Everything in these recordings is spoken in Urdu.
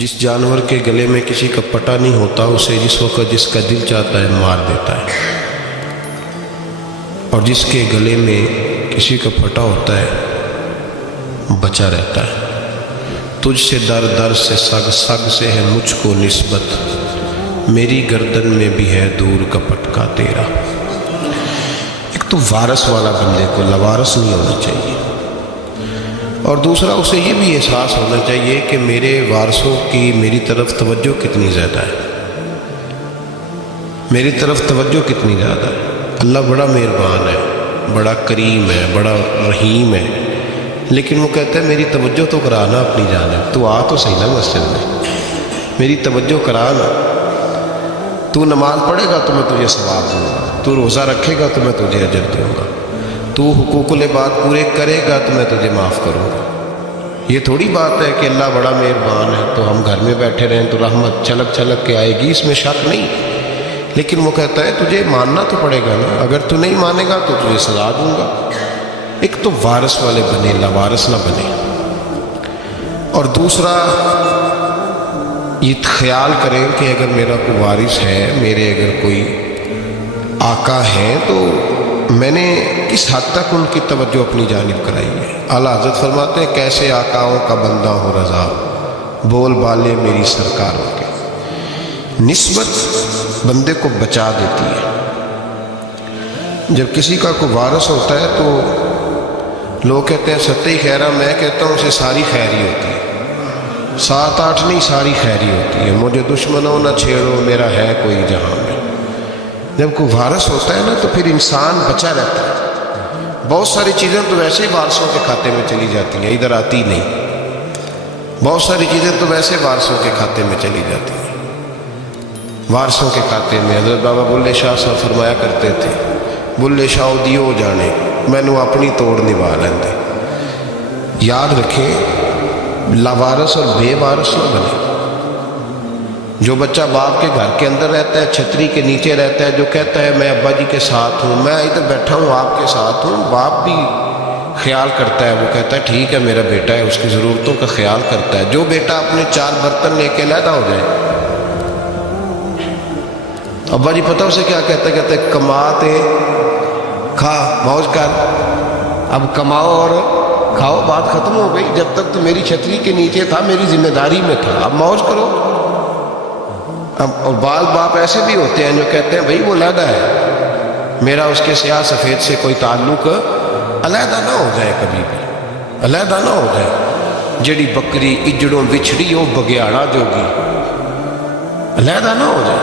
جس جانور کے گلے میں کسی کا پٹا نہیں ہوتا اسے جس وقت جس کا دل چاہتا ہے مار دیتا ہے، اور جس کے گلے میں کسی کا پھٹا ہوتا ہے بچا رہتا ہے۔ تجھ سے در در سے سگ سگ سے ہے مجھ کو نسبت، میری گردن میں بھی ہے دور کا پٹکا تیرا۔ ایک تو وارث والا بندے کو لوارث نہیں ہونا چاہیے، اور دوسرا اسے یہ بھی احساس ہونا چاہیے کہ میرے وارثوں کی میری طرف توجہ کتنی زیادہ ہے، میری طرف توجہ کتنی زیادہ ہے۔ اللہ بڑا مہربان ہے، بڑا کریم ہے، بڑا رحیم ہے، لیکن وہ کہتا ہے میری توجہ تو کرانا اپنی جانب، تو آ تو صحیح نا مسجد میں، میری توجہ کرانا، تو نماز پڑھے گا تو میں تجھے ثواب دوں گا، تو روزہ رکھے گا تو میں تجھے اجر دوں گا، تو حقوق العباد پورے کرے گا تو میں تجھے معاف کروں گا۔ یہ تھوڑی بات ہے کہ اللہ بڑا مہربان ہے تو ہم گھر میں بیٹھے رہیں تو رحمت چھلک چھلک کے آئے گی، اس میں شک نہیں، لیکن وہ کہتا ہے تجھے ماننا تو پڑے گا نا، اگر تو نہیں مانے گا تو تجھے سزا دوں گا۔ ایک تو وارث والے بنے، لاوارث نہ بنے، اور دوسرا یہ خیال کریں کہ اگر میرا کوئی وارث ہے، میرے اگر کوئی آقا ہیں تو میں نے کس حد تک ان کی توجہ اپنی جانب کرائی ہے۔ اعلیٰ حضرت فرماتے ہیں کیسے آقاؤں کا بندہ ہو رضا، بول بالے میری سرکاروں کے۔ نسبت بندے کو بچا دیتی ہے۔ جب کسی کا کوئی وارث ہوتا ہے تو لوگ کہتے ہیں ستّی خیرہ، میں کہتا ہوں اسے ساری خیر ہی ہوتی ہے، 7-8 نہیں ساری خیر ہی ہوتی ہے۔ مجھے دشمنوں نہ چھیڑو میرا ہے کوئی جہاں میں۔ جب کوئی وارث ہوتا ہے نا تو پھر انسان بچا رہتا ہے۔ بہت ساری چیزیں تو ویسے ہی وارثوں کے کھاتے میں چلی جاتی ہیں، ادھر آتی نہیں۔ بہت ساری چیزیں تو ویسے وارثوں کے کھاتے میں چلی جاتی ہیں۔ وارثوں کے کھاتے میں حضرت بابا بلے شاہ صاحب فرمایا کرتے تھے، بلے شاہ دیو جانے مینو اپنی توڑ نبھا لیندے۔ یاد رکھیں لاوارث اور بے وارث نہ بنے۔ جو بچہ باپ کے گھر کے اندر رہتا ہے، چھتری کے نیچے رہتا ہے، جو کہتا ہے میں ابا جی کے ساتھ ہوں، میں ادھر بیٹھا ہوں آپ کے ساتھ ہوں، باپ بھی خیال کرتا ہے، وہ کہتا ہے ٹھیک ہے میرا بیٹا ہے، اس کی ضرورتوں کا خیال کرتا ہے۔ جو بیٹا اپنے 4 برتن لے کے علیحدہ ہو جائے، ابا جی پتہ اسے کیا کہتا ہے، کہتا ہے کما تے کھا موج کر، اب کماؤ اور کھاؤ، بات ختم ہو گئی۔ جب تک تو میری چھتری کے نیچے تھا، میری ذمہ داری میں تھا، اب موج کرو۔ اور بعض باپ ایسے بھی ہوتے ہیں جو کہتے ہیں بھئی وہ علیحدہ ہے، میرا اس کے سیاہ سفید سے کوئی تعلق، علیحدہ نہ ہو جائے، کبھی بھی علیحدہ نہ ہو جائے۔ جڑی بکری اجڑوں بچھڑی ہو بگیاڑا جوگی، علیحدہ نہ ہو جائے،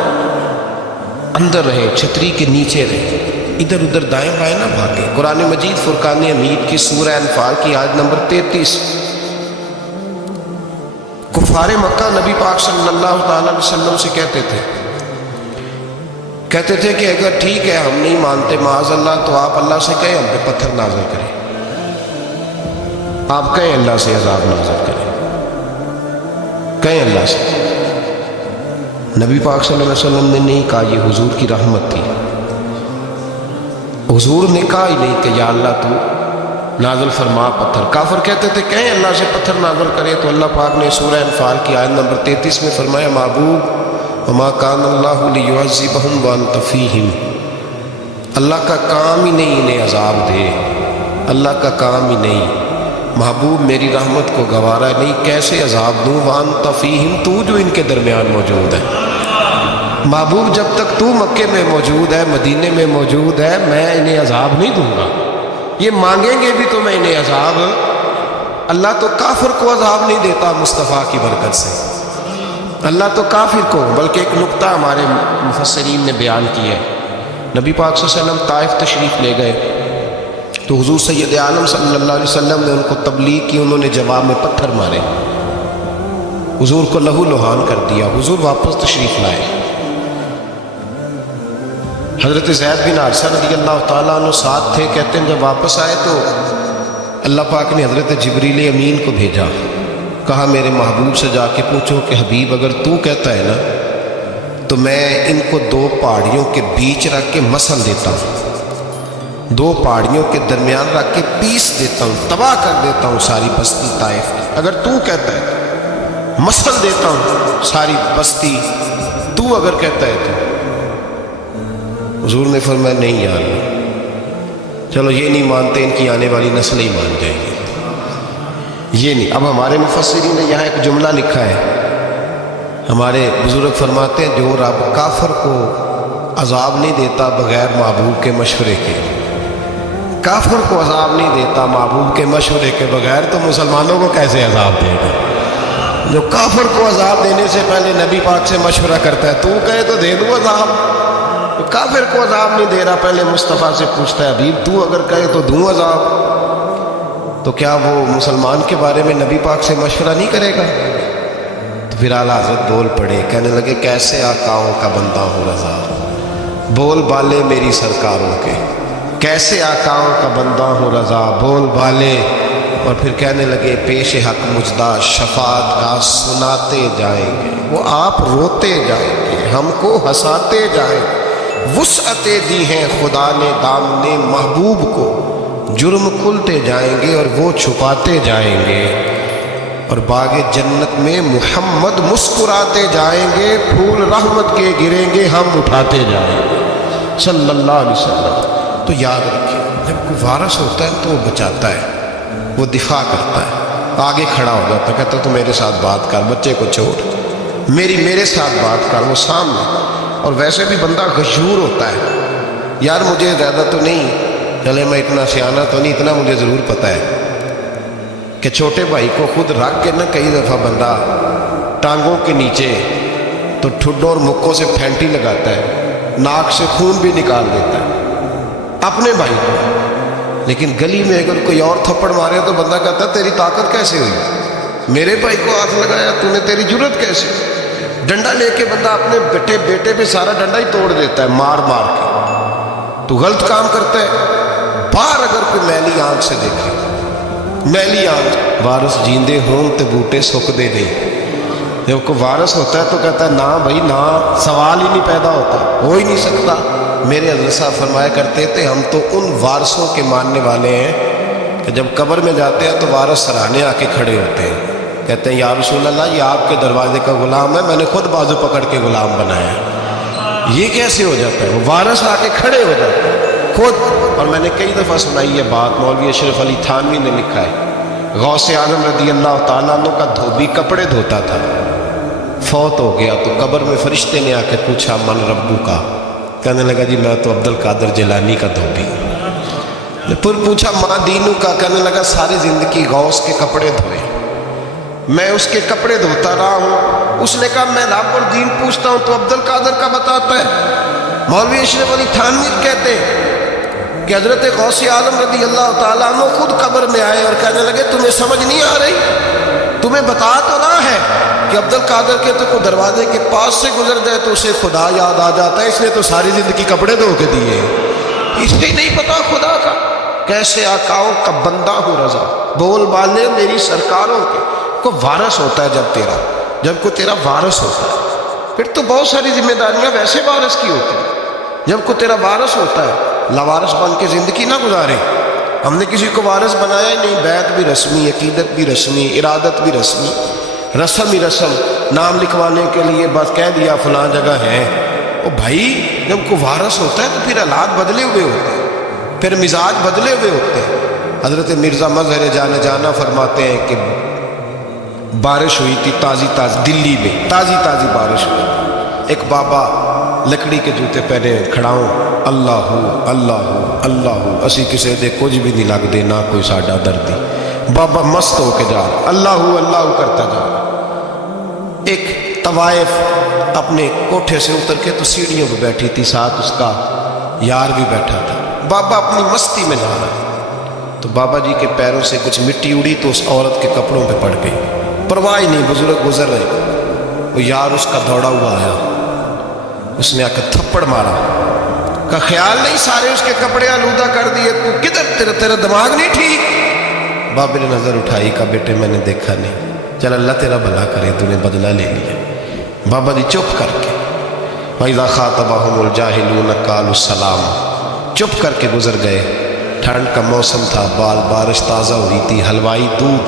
اندر رہے، چھتری کے نیچے رہے، ادھر ادھر دائیں بائیں نہ بھاگے۔ قرآن مجید فرقان حمید کی سورہ انفال کی آیت نمبر 33۔ کفار مکہ نبی پاک صلی اللہ تعالی علیہ وسلم سے کہتے تھے کہ اگر ٹھیک ہے ہم نہیں مانتے معاذ اللہ تو آپ اللہ سے کہیں ہم پہ پتھر نازل کریں، آپ کہیں اللہ سے عذاب نازل کریں، کہیں اللہ سے۔ نبی پاک صلی اللہ علیہ وسلم نے نہیں کہا، یہ حضور کی رحمت تھی، حضور نے کہا ہی نہیں کہ یا اللہ تو نازل فرما پتھر۔ کافر کہتے تھے کہیں اللہ سے پتھر نازل کرے، تو اللہ پاک نے سورہ انفال کی آیت نمبر 33 میں فرمایا محبوب وما کان اللہ لیعذبہم وانت فیہم، اللہ کا کام ہی نہیں انہیں عذاب دے، اللہ کا کام ہی نہیں۔ محبوب میری رحمت کو گوارا نہیں، کیسے عذاب دوں، وانت فیہم، تو جو ان کے درمیان موجود ہے۔ محبوب جب تک تو مکے میں موجود ہے، مدینے میں موجود ہے، میں انہیں عذاب نہیں دوں گا۔ یہ مانگیں گے بھی تو میں انہیں عذاب، اللہ تو کافر کو عذاب نہیں دیتا مصطفیٰ کی برکت سے، اللہ تو کافر کو۔ بلکہ ایک نقطہ ہمارے مفسرین نے بیان کیا ہے، نبی پاک صلی اللہ علیہ وسلم طائف تشریف لے گئے تو حضور سید عالم صلی اللہ علیہ وسلم نے ان کو تبلیغ کی، انہوں نے جواب میں پتھر مارے، حضور کو لہو لہان کر دیا، حضور واپس تشریف لائے۔ حضرت زید بن حارثہ رضی اللہ تعالیٰ عنہ ساتھ تھے، کہتے ہیں جب واپس آئے تو اللہ پاک نے حضرت جبریل امین کو بھیجا، کہا میرے محبوب سے جا کے پوچھو کہ حبیب اگر تو کہتا ہے نا تو میں ان کو 2 پہاڑیوں کے بیچ رکھ کے مسل دیتا ہوں، 2 پہاڑیوں کے درمیان رکھ کے پیس دیتا ہوں، تباہ کر دیتا ہوں ساری بستی طائف۔ اگر تو کہتا ہے مثل دیتا ہوں ساری بستی تو اگر کہتا ہے تو حضور نے فرمایا نہیں یار، چلو یہ نہیں مانتے، ان کی آنے والی نسلیں ہی مان جائیں گی، یہ نہیں۔ اب ہمارے مفسرین نے یہاں ایک جملہ لکھا ہے، ہمارے بزرگ فرماتے ہیں جو رب کافر کو عذاب نہیں دیتا بغیر محبوب کے مشورے کے، کافر کو عذاب نہیں دیتا محبوب کے مشورے کے بغیر، تو مسلمانوں کو کیسے عذاب دے گا؟ جو کافر کو عذاب دینے سے پہلے نبی پاک سے مشورہ کرتا ہے، تو کہے تو دے دوں عذاب، کافر کو عذاب نہیں دے رہا، پہلے مصطفیٰ سے پوچھتا ہے حبیب تو اگر کہے تو دوں عذاب، تو کیا وہ مسلمان کے بارے میں نبی پاک سے مشورہ نہیں کرے گا؟ تو پھر اعلیٰ حضرت بول پڑے، کہنے لگے کیسے آقاؤں کا بندہ ہو رضا، بول بالے میری سرکاروں کے، کیسے آقاؤں کا بندہ ہو رضا، بول بالے، اور پھر کہنے لگے پیش حق مجدہ شفاعت کا سناتے جائیں گے، وہ آپ روتے جائیں گے، ہم کو ہنساتے جائیں گے، وسعتیں دی ہیں خدا نے دامن محبوب کو، جرم کھلتے جائیں گے اور وہ چھپاتے جائیں گے، اور باغ جنت میں محمد مسکراتے جائیں گے، پھول رحمت کے گریں گے، ہم اٹھاتے جائیں گے صلی اللہ علیہ وسلم۔ تو یاد رکھیں جب کوئی وارث ہوتا ہے تو وہ بچاتا ہے، وہ دفاع کرتا ہے، آگے کھڑا ہو جاتا ہے، کہتا ہے تو میرے ساتھ بات کر، بچے کو چھوڑ، میرے ساتھ بات کر، وہ سامنے۔ اور ویسے بھی بندہ غشور ہوتا ہے، یار مجھے زیادہ تو نہیں، چلے میں اتنا سیانہ تو نہیں، اتنا مجھے ضرور پتہ ہے کہ چھوٹے بھائی کو خود رکھ کے نہ کئی دفعہ بندہ ٹانگوں کے نیچے تو ٹھڈوں اور مکوں سے پھینٹی لگاتا ہے، ناک سے خون بھی نکال دیتا ہے اپنے بھائی کو، لیکن گلی میں اگر کوئی اور تھپڑ مارے تو بندہ کہتا ہے تیری طاقت کیسے ہوئی، میرے بھائی کو ہاتھ لگایا تو نے، تیری جرت کیسے؟ ڈنڈا لے کے بندہ اپنے بیٹے پہ سارا ڈنڈا ہی توڑ دیتا ہے مار مار کے، تو غلط کام کرتا ہے۔ باہر اگر کوئی میلی آنکھ سے دیکھے، میلی آنکھ، وارث جیندے ہوں تے بوٹے سکدے نہیں، جب کوئی وارث ہوتا ہے تو کہتا ہے نا بھائی نا، سوال ہی نہیں پیدا ہوتا، ہو ہی نہیں سکتا۔ میرے حضرت صاحب فرمایا کرتے تھے ہم تو ان وارثوں کے ماننے والے ہیں کہ جب قبر میں جاتے ہیں تو وارث سراہنے آ کے کھڑے ہوتے ہیں، کہتے ہیں یا رسول اللہ یہ آپ کے دروازے کا غلام ہے، میں نے خود بازو پکڑ کے غلام بنایا ہے۔ یہ کیسے ہو جاتا ہے؟ وہ وارث آ کے کھڑے ہو جاتے ہیں خود۔ اور میں نے کئی دفعہ سنائی یہ بات، مولوی اشرف علی تھانوی نے لکھا ہے، غوث اعظم رضی اللہ تعالیٰ عنہ کا دھوبی کپڑے دھوتا تھا، فوت ہو گیا تو قبر میں فرشتے نے آ کے پوچھا من ربو کا، کہنے لگا جی میں تو عبد القادر جیلانی کا دھوبی ہوں۔ پھر پوچھا ماں دینو کا، کہنے لگا ساری زندگی غوث کے کپڑے دھوئے، میں اس کے کپڑے دھوتا رہا ہوں۔ اس نے کہا میں رب اور دین پوچھتا ہوں تو عبد القادر کا بتاتا ہے۔ مولوی اشرف علی تھانوی کہتے ہیں کہ حضرت غوث اعظم رضی اللہ تعالیٰ عنہ خود قبر میں آئے اور کہنے لگے تمہیں سمجھ نہیں آ رہی، تمہیں بتا تو رہا ہے کہ عبد القادر کے تو کوئی دروازے کے پاس سے گزر جائے تو اسے خدا یاد آ جاتا ہے، اس نے تو ساری زندگی کپڑے دھو کے دیے، اس سے نہیں پتا خدا کا۔ کیسے آقاؤں کا بندہ ہو رضا، بول بالے میری سرکاروں کے۔ کو وارث ہوتا ہے جب کوئی تیرا وارث ہوتا ہے، پھر تو بہت ساری ذمہ داریاں ویسے وارث کی ہوتی ہیں۔ جب کوئی تیرا وارث ہوتا ہے، لاوارث بن کے زندگی نہ گزارے۔ ہم نے کسی کو وارث بنایا ہی نہیں، بیعت بھی رسمی، عقیدت بھی رسمی، ارادت بھی رسمی، رسم ہی رسم، نام لکھوانے کے لیے بس کہہ دیا فلاں جگہ ہے۔ او بھائی جب کوئی وارث ہوتا ہے تو پھر حالات بدلے ہوئے ہوتے ہیں، پھر مزاج بدلے ہوئے ہوتے ہیں۔ حضرت مرزا مظہر جانا فرماتے ہیں کہ بارش ہوئی تھی تازی دلی میں تازی بارش ہوئی، ایک بابا لکڑی کے جوتے پہنے کھڑا ہوں، اللہ اللہ اسی کسی دے کچھ بھی نہیں لگتے، نہ کوئی ساڈا دردی۔ بابا مست ہو کے جا اللہ کرتا جا۔ ایک طوائف اپنے کوٹھے سے اتر کے تو سیڑھیوں پہ بیٹھی تھی، ساتھ اس کا یار بھی بیٹھا تھا۔ بابا اپنی مستی میں جا رہا، تو بابا جی کے پیروں سے کچھ مٹی اڑی تو اس عورت کے کپڑوں پہ پڑ گئی، پرواہ نہیں، بزرگ گزر رہے، وہ یار اس کا دوڑا ہوا آیا، اس نے آ کے تھپڑ مارا، کا خیال نہیں سارے اس کے کپڑے آلودہ کر دیے، تو کدھر تیرا دماغ نہیں ٹھیک؟ بابے نے نظر اٹھائی، کہا بیٹے میں نے دیکھا نہیں، چل اللہ تیرا بھلا کرے، تو نے بدلہ لے لیا۔ بابا جی چپ کر کے وَإِذَا خَاطَبَهُمُ الْجَاهِلُونَ قَالُوا السَّلَامَ، چپ کر کے گزر گئے۔ ٹھنڈ کا موسم تھا، بارش تازہ ہوئی تھی، حلوائی دودھ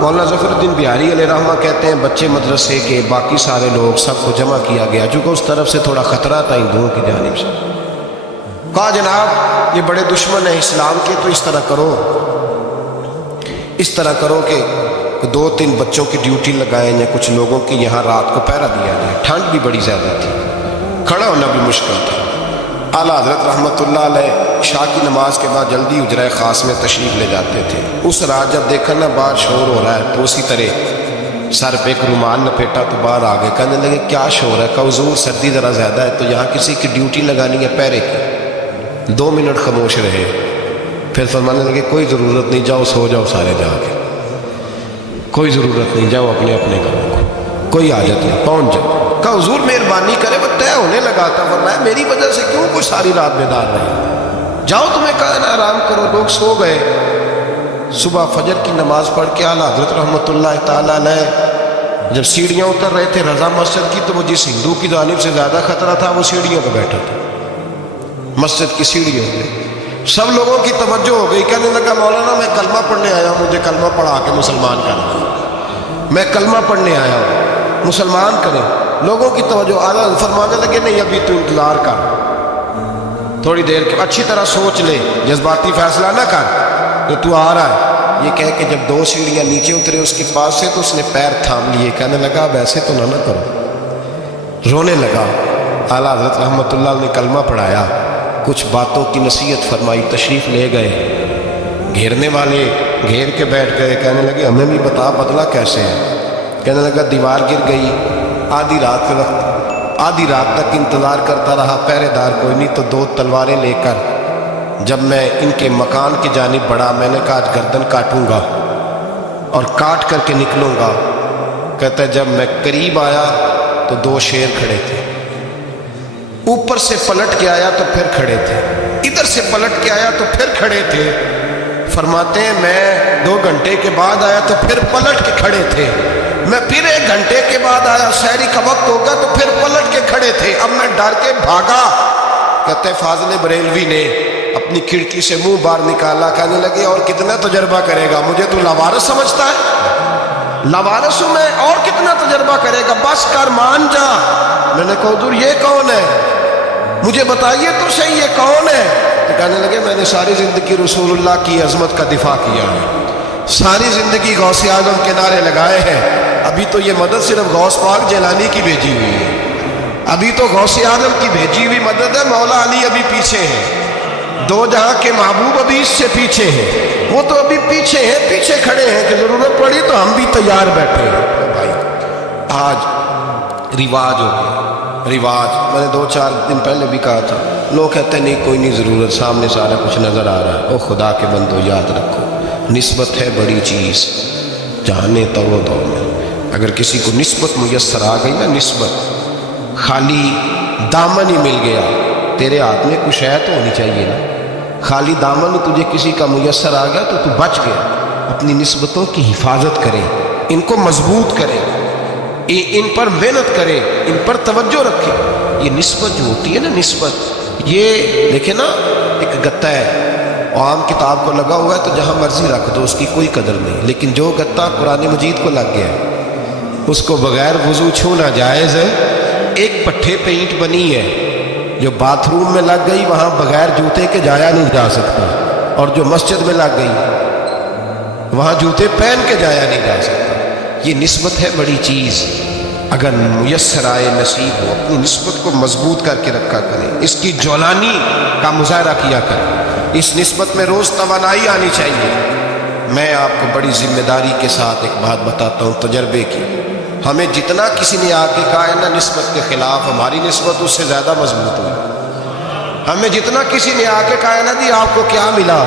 مولانا ظفر الدین بہاری علیہ رحمہ کہتے ہیں بچے مدرسے کے باقی سارے لوگ سب کو جمع کیا گیا، چونکہ اس طرف سے تھوڑا خطرہ تھا ہندوؤں کی جانب سے۔ کہا جناب یہ بڑے دشمن ہیں اسلام کے، تو اس طرح کرو کہ 2-3 بچوں کی ڈیوٹی لگائیں یا کچھ لوگوں کی یہاں رات کو پہرا دیا جائے۔ ٹھنڈ بھی بڑی زیادہ تھی، کھڑا ہونا بھی مشکل تھا۔ اعلیٰ حضرت رحمۃ اللہ علیہ عشاء کی نماز کے بعد جلدی حجرہ خاص میں تشریف لے جاتے تھے۔ اس رات جب دیکھا نا باہر شور ہو رہا ہے تو اسی طرح سر پہ ایک رومال لپیٹا تو باہر آ گئے، کہنے لگے کیا شور ہے؟ کہ حضور سردی ذرا زیادہ ہے تو یہاں کسی کی ڈیوٹی لگانی ہے پہرے کی۔ 2 منٹ خاموش رہے، پھر فرمانے لگے کوئی ضرورت نہیں، جاؤ سو جاؤ سارے جا کے، کوئی ضرورت نہیں، جاؤ اپنے اپنے کاموں کو، کوئی حاجت نہیں، پہنچ جاؤ۔ کہا حضور مہربانی کرے، وہ طے ہونے لگا تھا، فرمایا میری وجہ سے کیوں کوئی ساری رات بیدار رہے؟ جاؤ تمہیں کہا نا آرام کرو۔ لوگ سو گئے۔ صبح فجر کی نماز پڑھ کے اعلیٰ حضرت رحمۃ اللہ تعالیٰ علیہ جب سیڑھیاں اتر رہے تھے رضا مسجد کی، تو وہ جس ہندو کی جانب سے زیادہ خطرہ تھا وہ سیڑھیوں پہ بیٹھا تھا، مسجد کی سیڑھیوں پہ۔ سب لوگوں کی توجہ ہو گئی، کہنے لگا مولانا میں کلمہ پڑھنے آیا ہوں، مجھے کلمہ پڑھا کے مسلمان کریں، میں کلمہ پڑھنے آیا ہوں، مسلمان کریں۔ لوگوں کی توجہ، اعلیٰ فرمانے لگے نہیں ابھی تو انتظار کر، تھوڑی دیر کے اچھی طرح سوچ لے، جذباتی فیصلہ نہ کر کہ تو آ رہا ہے۔ یہ کہہ کے جب 2 سیڑھیاں نیچے اترے اس کے پاس سے تو اس نے پیر تھام لیے، کہنے لگا اب ایسے تو نہ کرو، رونے لگا۔ اعلیٰ حضرت رحمۃ اللہ نے کلمہ پڑھایا، کچھ باتوں کی نصیحت فرمائی، تشریف لے گئے۔ گھیرنے والے گھیر کے بیٹھ گئے، کہنے لگے ہمیں بھی بتا بدلا کیسے ہے؟ کہنے لگا دیوار گر گئی، آدھی رات کے وقت، آدھی رات تک انتظار کرتا رہا، پہرے دار کوئی نہیں، تو 2 تلواریں لے کر جب میں ان کے مکان کی جانب بڑھا، میں نے کہا آج گردن کاٹوں گا اور کاٹ کر کے نکلوں گا۔ کہتا ہے جب میں قریب آیا تو 2 شیر کھڑے تھے، اوپر سے پلٹ کے آیا تو پھر کھڑے تھے، ادھر سے پلٹ کے آیا تو پھر کھڑے تھے۔ فرماتے ہیں میں 2 گھنٹے کے بعد آیا تو پھر پلٹ کے کھڑے تھے، میں پھر 1 گھنٹے کے بعد آیا، سحری کا وقت ہوگا تو پھر پلٹ کے کھڑے تھے، اب میں ڈر کے بھاگا۔ کہتے فاضل بریلوی نے اپنی کھڑکی سے منہ باہر نکالا، کہنے لگے اور کتنا تجربہ کرے گا؟ مجھے تو لاوارث سمجھتا ہے؟ لاوارث ہوں میں، اور کتنا تجربہ کرے گا؟ بس کر، مان جا۔ میں نے کہا حضور یہ کون ہے؟ مجھے بتائیے تو صحیح یہ کون ہے؟ تو کہنے لگے میں نے ساری زندگی رسول اللہ کی عظمت کا دفاع کیا ہے، ساری زندگی غوث اعظم کے نعرے لگائے ہیں، ابھی تو یہ مدد صرف غوث پاک جیلانی کی بھیجی ہوئی ہے، ابھی تو غوث اعظم کی بھیجی ہوئی مدد ہے، مولا علی ابھی پیچھے ہے، 2 جہاں کے محبوب ابھی اس سے پیچھے ہیں، وہ تو ابھی پیچھے ہیں، پیچھے کھڑے ہیں کہ ضرورت پڑی تو ہم بھی تیار بیٹھے ہیں۔ بھائی آج رواج ہو گیا، رواج، میں نے 2-4 دن پہلے بھی کہا تھا، لوگ کہتے ہیں نہیں کوئی نہیں ضرورت، سامنے سارا کچھ نظر آ رہا ہے۔ او خدا کے بندو یاد رکھو، نسبت ہے بڑی چیز، جانے تو وہ دور میں اگر کسی کو نسبت میسر آ گئی نا، نسبت، خالی دامن ہی مل گیا، تیرے ہاتھ میں کچھ ہے تو ہونی چاہیے نا، خالی دامن تجھے کسی کا میسر آ گیا تو بچ گیا۔ اپنی نسبتوں کی حفاظت کرے، ان کو مضبوط کرے، ان پر محنت کرے، ان پر توجہ رکھے۔ یہ نسبت جو ہوتی ہے نا، نسبت، یہ دیکھیں نا ایک گتا ہے، عام کتاب کو لگا ہوا ہے تو جہاں مرضی رکھ دو، اس کی کوئی قدر نہیں، لیکن جو گتا قرآن مجید کو لگ گیا ہے اس کو بغیر وضو چھونا جائز ہے۔ ایک پٹھے پہ اینٹ بنی ہے، جو باتھ روم میں لگ گئی وہاں بغیر جوتے کے جایا نہیں جا سکتا، اور جو مسجد میں لگ گئی وہاں جوتے پہن کے جایا نہیں جا سکتا۔ یہ نسبت ہے بڑی چیز، اگر میسر آئے نصیب ہو، اپنی نسبت کو مضبوط کر کے رکھا کریں، اس کی جولانی کا مظاہرہ کیا کریں، اس نسبت میں روز توانائی آنی چاہیے۔ میں آپ کو بڑی ذمہ داری کے ساتھ ایک بات بتاتا ہوں تجربے کی، ہمیں جتنا کسی نے آ کے کہا ہے نا نسبت کے خلاف، ہماری نسبت اس سے زیادہ مضبوط ہوئی۔ ہمیں جتنا کسی نے آ کے کہا ہے نا جی آپ کو کیا ملا،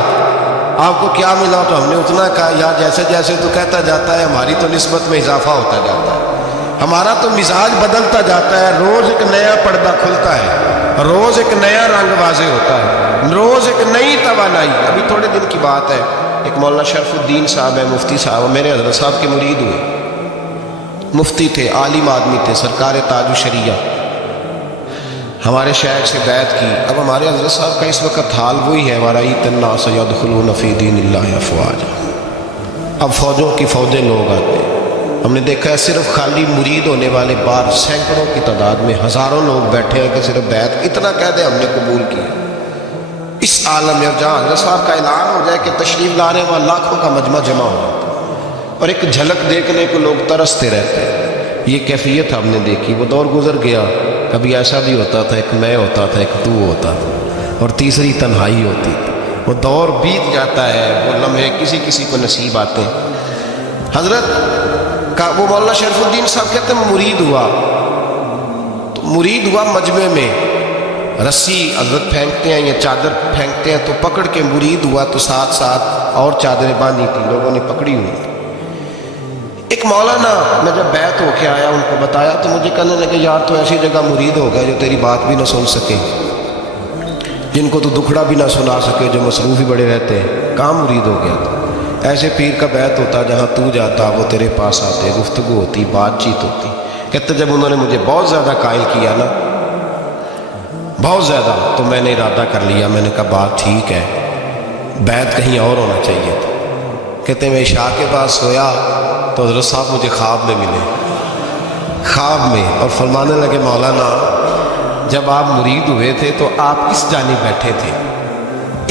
آپ کو کیا ملا، تو ہم نے اتنا کہا یار جیسے جیسے تو کہتا جاتا ہے ہماری تو نسبت میں اضافہ ہوتا جاتا ہے، ہمارا تو مزاج بدلتا جاتا ہے، روز ایک نیا پردہ کھلتا ہے، روز ایک نیا رنگ واضح ہوتا ہے، روز ایک نئی توانائی۔ ابھی تھوڑے دن کی بات ہے، ایک مولانا شرف الدین صاحب ہے، مفتی صاحب، میرے حضرت صاحب کے مرید ہوئے، مفتی تھے، عالم آدمی تھے، سرکار تاج الشریعہ، ہمارے شہر سے بیعت کی۔ اب ہمارے حضرت صاحب کا اس وقت حال وہی ہے، وَرَأَيْتَ النَّاسَ يَدْخُلُونَ فِي دِينِ اللَّهِ أَفْوَاجًا۔ اب فوجوں کی فوجیں لوگ آتے ہیں. ہم نے دیکھا ہے صرف خالی مرید ہونے والے بار سینکڑوں کی تعداد میں ہزاروں لوگ بیٹھے ہیں کہ صرف بیعت اتنا کہہ دیں ہم نے قبول کیا. اس عالم میں جہاں حضرت صاحب کا اعلان ہو جائے کہ تشریف لا رہے ہیں وہاں لاکھوں کا مجمع جمع ہو جاتا ہے اور ایک جھلک دیکھنے کو لوگ ترستے رہتے ہیں. یہ کیفیت ہم نے دیکھی. وہ دور گزر گیا. کبھی ایسا بھی ہوتا تھا ایک میں ہوتا تھا ایک تو ہوتا تھا اور تیسری تنہائی ہوتی تھی. وہ دور بیت جاتا ہے. وہ لمحے کسی کسی کو نصیب آتے ہیں. حضرت کا وہ مولانا شریف الدین صاحب کہتے ہیں مرید ہوا تو مرید ہوا مجمع میں رسی حضرت پھینکتے ہیں یا چادر پھینکتے ہیں تو پکڑ کے مرید ہوا تو ساتھ ساتھ اور چادریں باندھی تھی لوگوں نے پکڑی ہوئی تھی. ایک مولانا میں جب بیعت ہو کے آیا ان کو بتایا تو مجھے کہنے لگے یار تو ایسی جگہ مرید ہو گیا جو تیری بات بھی نہ سن سکے, جن کو تو دکھڑا بھی نہ سنا سکے, جو مصروف ہی بڑے رہتے ہیں. کہاں مرید ہو گیا تھا؟ ایسے پیر کا بیعت ہوتا جہاں تو جاتا وہ تیرے پاس آتے, گفتگو ہوتی, بات چیت ہوتی. کہتے جب انہوں نے مجھے بہت زیادہ قائل کیا نا بہت زیادہ تو میں نے ارادہ کر لیا. میں نے کہا بات ٹھیک ہے بیعت کہیں اور ہونا چاہیے تھا. کہتے میں عشاء کے بعد سویا تو حضرت صاحب مجھے خواب میں ملے, خواب میں, اور فرمانے لگے مولانا جب آپ مرید ہوئے تھے تو آپ اس جانب بیٹھے تھے,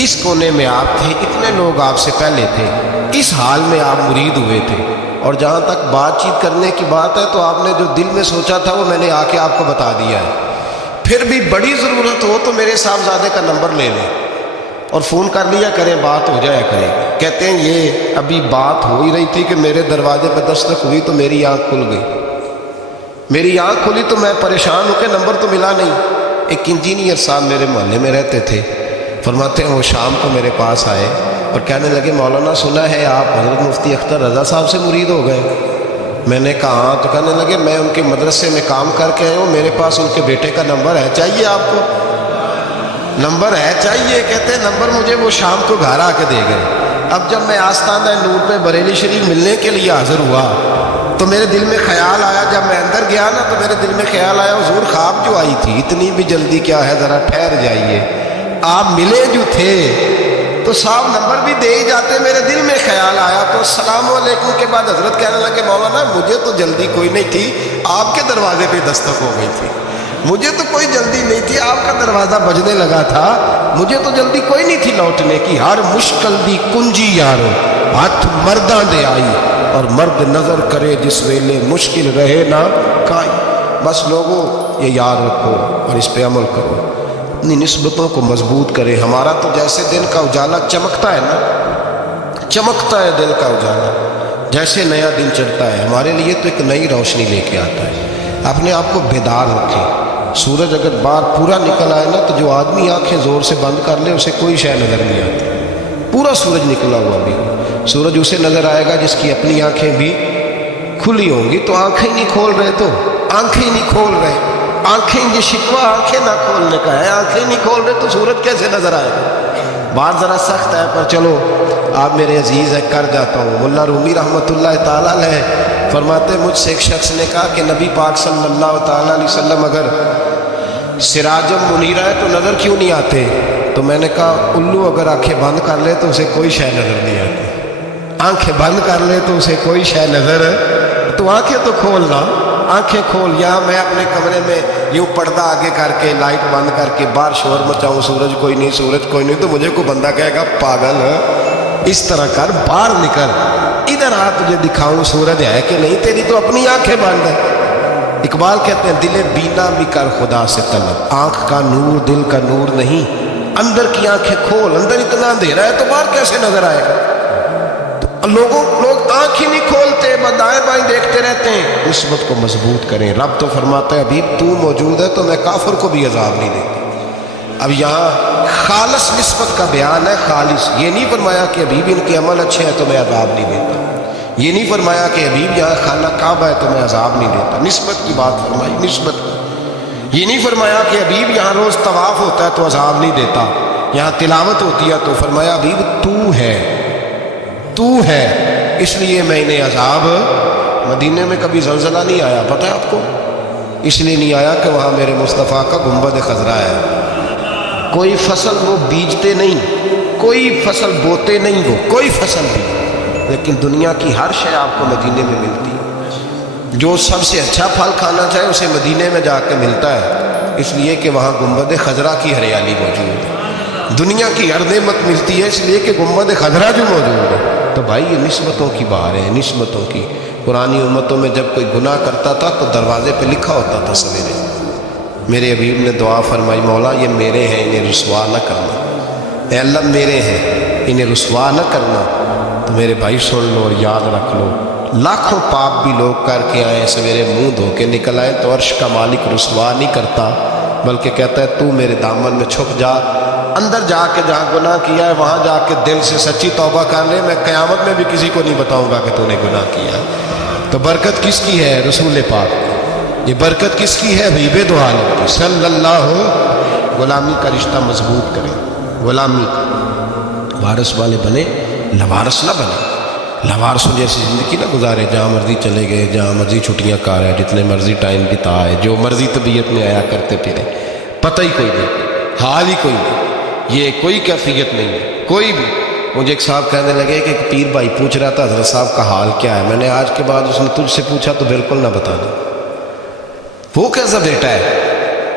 اس کونے میں آپ تھے, اتنے لوگ آپ سے پہلے تھے, اس حال میں آپ مرید ہوئے تھے, اور جہاں تک بات چیت کرنے کی بات ہے تو آپ نے جو دل میں سوچا تھا وہ میں نے آ کے آپ کو بتا دیا ہے. پھر بھی بڑی ضرورت ہو تو میرے صاحبزادے کا نمبر لے لیں اور فون کر لیا کریں, بات ہو جایا کرے. کہتے ہیں یہ ابھی بات ہو ہی رہی تھی کہ میرے دروازے پہ دستک ہوئی تو میری آنکھ کھل گئی. میری آنکھ کھلی تو میں پریشان ہو کے نمبر تو ملا نہیں. ایک انجینئر صاحب میرے محلے میں رہتے تھے, فرماتے ہیں وہ شام کو میرے پاس آئے اور کہنے لگے مولانا سنا ہے آپ حضرت مفتی اختر رضا صاحب سے مرید ہو گئے. میں نے کہا ہاں. تو کہنے لگے میں ان کے مدرسے میں کام کر کے آیا ہوں, میرے پاس ان کے بیٹے کا نمبر ہے, چاہیے آپ کو؟ نمبر ہے چاہیے. کہتے ہیں نمبر مجھے وہ شام کو گھر آ کے دے گئے. اب جب میں آستانہ نور پہ بریلی شریف ملنے کے لیے حاضر ہوا تو میرے دل میں خیال آیا, جب میں اندر گیا نا تو میرے دل میں خیال آیا حضور خواب جو آئی تھی اتنی بھی جلدی کیا ہے, ذرا ٹھہر جائیے, آپ ملے جو تھے تو صاحب نمبر بھی دے ہی جاتے. میرے دل میں خیال آیا تو السلام علیکم کے بعد حضرت کہنے لگے مولانا مجھے تو جلدی کوئی نہیں تھی, آپ کے دروازے پہ دستک ہو گئی تھی. مجھے تو کوئی جلدی نہیں تھی, آپ کا دروازہ بجنے لگا تھا, مجھے تو جلدی کوئی نہیں تھی لوٹنے کی. ہر مشکل دی کنجی یارو ہاتھ مرداں دے آئی, اور مرد نظر کرے جس ویلے مشکل رہے نہ کائی. بس لوگوں یہ یاد رکھو اور اس پہ عمل کرو, اپنی نسبتوں کو مضبوط کریں. ہمارا تو جیسے دل کا اجالا چمکتا ہے نا, چمکتا ہے دل کا اجالا, جیسے نیا دن چڑھتا ہے ہمارے لیے تو ایک نئی روشنی لے کے آتا ہے. اپنے آپ کو بیدار رکھیں. سورج اگر باہر پورا نکل آئے نا تو جو آدمی آنکھیں زور سے بند کر لے اسے کوئی شے نظر نہیں آتی. پورا سورج نکلا ہوا بھی سورج اسے نظر آئے گا جس کی اپنی آنکھیں بھی کھلی ہوں گی. تو آنکھیں نہیں کھول رہے تو آنکھیں نہیں کھول رہے, آنکھیں یہ شکوہ آنکھیں نہ کھولنے کا ہے, آنکھیں نہیں کھول رہے تو سورج کیسے نظر آئے گا. بات ذرا سخت ہے پر چلو آپ میرے عزیز ہے کر جاتا ہوں. ملا رومی رحمۃ اللہ تعالیٰ علیہ فرماتے مجھ سے ایک شخص نے کہا کہ نبی پاک صلی اللہ تعالیٰ علیہ وسلم اگر سراجم منیرہ ہے تو نظر کیوں نہیں آتے؟ تو میں نے کہا الو اگر آنکھیں بند کر لے تو اسے کوئی شے نظر نہیں آتی. آنکھیں بند کر لے تو اسے کوئی شے نظر, تو آنکھیں تو کھولنا, آنکھیں کھول. یہاں میں اپنے کمرے میں یوں پردہ آگے کر کے لائٹ بند کر کے باہر شور مچاؤں, سورج کوئی نہیں, سورج کوئی نہیں, تو مجھے کوئی بندہ کہے گا پاگل ہے, اس طرح کر, باہر نکل, ادھر آ تجھے دکھاؤں سورج ہے کہ نہیں, تیری تو اپنی آنکھیں بند ہے. اقبال کہتے ہیں دل بینا بھی کر خدا سے طلب, آنکھ کا نور دل کا نور نہیں, اندر کی آنکھیں کھول. اندر اتنا اندھیرا ہے تو باہر کیسے نظر آئے گا؟ تو لوگ آنکھ ہی نہیں کھولتے, دائیں بائیں دیکھتے رہتے ہیں. نسبت کو مضبوط کریں. رب تو فرماتا ہے حبیب تو موجود ہے تو میں کافر کو بھی عذاب نہیں دیتا. اب یہاں خالص نسبت کا بیان ہے, خالص. یہ نہیں فرمایا کہ حبیب ان کے عمل اچھے ہیں تو میں عذاب نہیں دیتا. یہ نہیں فرمایا کہ حبیب یہاں خانہ کعبہ ہے تو میں عذاب نہیں دیتا. نسبت کی بات فرمائی, نسبت. یہ نہیں فرمایا کہ حبیب یہاں روز طواف ہوتا ہے تو عذاب نہیں دیتا. یہاں تلاوت ہوتی ہے تو فرمایا حبیب تو ہے, تو ہے, اس لیے میں انہیں عذاب. مدینے میں کبھی زلزلہ نہیں آیا, پتہ ہے آپ کو؟ اس لیے نہیں آیا کہ وہاں میرے مصطفیٰ کا گنبد خضرا ہے. کوئی فصل وہ بیجتے نہیں, کوئی فصل بوتے نہیں, وہ کوئی فصل بھی لیکن دنیا کی ہر شے آپ کو مدینے میں ملتی ہے۔ جو سب سے اچھا پھل کھانا چاہے اسے مدینے میں جا کے ملتا ہے، اس لیے کہ وہاں گنبد خضرا کی ہریالی موجود ہے۔ دنیا کی ہر نعمت ملتی ہے اس لیے کہ گنبد خضرا جو موجود ہے۔ تو بھائی یہ نسبتوں کی بہار ہے، نسبتوں کی۔ پرانی امتوں میں جب کوئی گناہ کرتا تھا تو دروازے پہ لکھا ہوتا تھا سویرے، میرے حبیب نے دعا فرمائی، مولا یہ میرے ہیں انہیں رسوا نہ کرنا، اے اللہ میرے ہیں انہیں رسوا نہ کرنا۔ تو میرے بھائی سن لو اور یاد رکھ لو، لاکھوں پاپ بھی لوگ کر کے آئیں، سویرے منہ دھو کے نکل آئیں تو عرش کا مالک رسوا نہیں کرتا، بلکہ کہتا ہے تو میرے دامن میں چھپ جا، اندر جا کے جہاں گناہ کیا ہے وہاں جا کے دل سے سچی توبہ کر لے، میں قیامت میں بھی کسی کو نہیں بتاؤں گا کہ تو نے گناہ کیا۔ تو برکت کس کی ہے؟ رسول پاک۔ یہ برکت کس کی ہے؟ حبیب دو عالم کی صلی اللہ۔ غلامی کا رشتہ مضبوط کریں، غلامی کا، وارث والے بنے، لوارث نہ بنے۔ لوارثوں جیسی زندگی نہ گزارے، جہاں مرضی چلے گئے، جہاں مرضی چھٹیاں کار ہے، جتنے مرضی ٹائم بتا ہے، جو مرضی طبیعت میں آیا کرتے پھرے، پتہ ہی کوئی نہیں، حال ہی کوئی نہیں، یہ کوئی کیفیت نہیں ہے کوئی بھی۔ مجھے ایک صاحب کہنے لگے کہ ایک پیر بھائی پوچھ رہا تھا حضرت صاحب کا حال کیا ہے، میں نے آج کے بعد اس نے تجھ سے پوچھا تو بالکل نہ بتانا۔ وہ کیسا بیٹا ہے،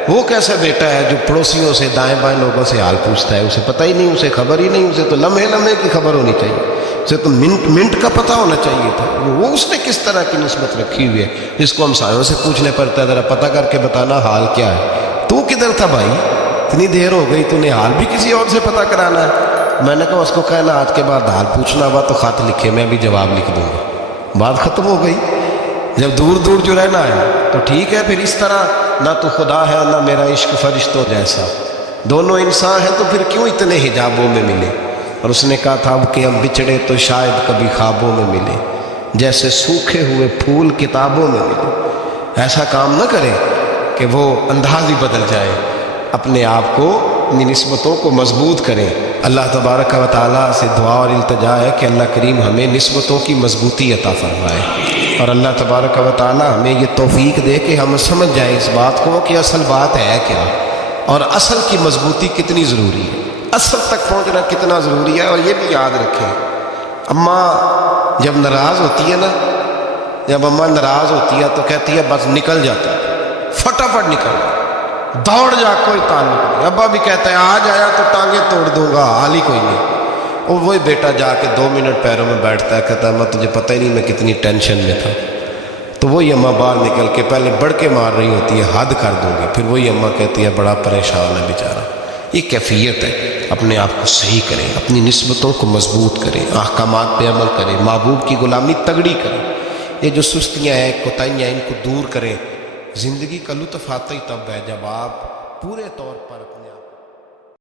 وہ کیسا بیٹا ہے جو پڑوسیوں سے دائیں بائیں لوگوں سے حال پوچھتا ہے، اسے پتہ ہی نہیں، اسے خبر ہی نہیں، اسے تو لمحے لمحے کی خبر ہونی چاہیے، اسے تو منٹ منٹ کا پتہ ہونا چاہیے تھا۔ وہ اس نے کس طرح کی نسبت رکھی ہوئی ہے جس کو ہم سایوں سے پوچھنے پڑتا ہے ذرا پتہ کر کے بتانا حال کیا ہے۔ تو کدھر تھا بھائی، اتنی دیر ہو گئی، تو نے حال بھی کسی اور سے پتہ کرانا ہے۔ میں نے کہا اس کو کہنا آج کے بعد حال پوچھنا ہوا تو خط لکھے، میں بھی جواب لکھ دوں گا، بات ختم ہو گئی۔ جب دور دور جو رہنا ہے تو ٹھیک ہے، پھر اس طرح نہ تو خدا ہے نہ میرا عشق فرشتوں جیسا، دونوں انسان ہیں تو پھر کیوں اتنے حجابوں میں ملے۔ اور اس نے کہا تھا اب کہ ہم بچھڑے تو شاید کبھی خوابوں میں ملے، جیسے سوکھے ہوئے پھول کتابوں میں ملے۔ ایسا کام نہ کرے کہ وہ انداز ہی بدل جائے، اپنے آپ کو، اپنی نسبتوں کو مضبوط کریں۔ اللہ تبارک و تعالیٰ سے دعا اور التجا ہے کہ اللہ کریم ہمیں نسبتوں کی مضبوطی عطا فرمائے، اور اللہ تبارک و تعالیٰ ہمیں یہ توفیق دے کہ ہم سمجھ جائیں اس بات کو کہ اصل بات ہے کیا، اور اصل کی مضبوطی کتنی ضروری ہے، اصل تک پہنچنا کتنا ضروری ہے۔ اور یہ بھی یاد رکھیں، اماں جب ناراض ہوتی ہے نا، جب اماں ناراض ہوتی ہے تو کہتی ہے بس نکل جاتا ہے، فٹافٹ نکل جاتا، دوڑ جا، کوئی تعلق نہیں۔ ابا بھی کہتا ہے آج آیا تو ٹانگیں توڑ دوں گا، حال ہی کوئی نہیں۔ اور وہی بیٹا جا کے 2 منٹ پیروں میں بیٹھتا ہے، کہتا ہے میں تجھے پتہ ہی نہیں میں کتنی ٹینشن میں تھا۔ تو وہی اماں باہر نکل کے پہلے بڑھ کے مار رہی ہوتی ہے، حد کر دوں گی، پھر وہی اماں کہتی ہے بڑا پریشان ہے بیچارہ۔ یہ کیفیت ہے، اپنے آپ کو صحیح کریں، اپنی نسبتوں کو مضبوط کریں، احکامات پہ عمل کریں، محبوب کی غلامی تگڑی کریں۔ یہ جو سستیاں ہیں، کوتاہیاں، ان کو دور کریں۔ زندگی کا لطف آتا ہی تب ہے جب آپ پورے طور پر اپنے آپ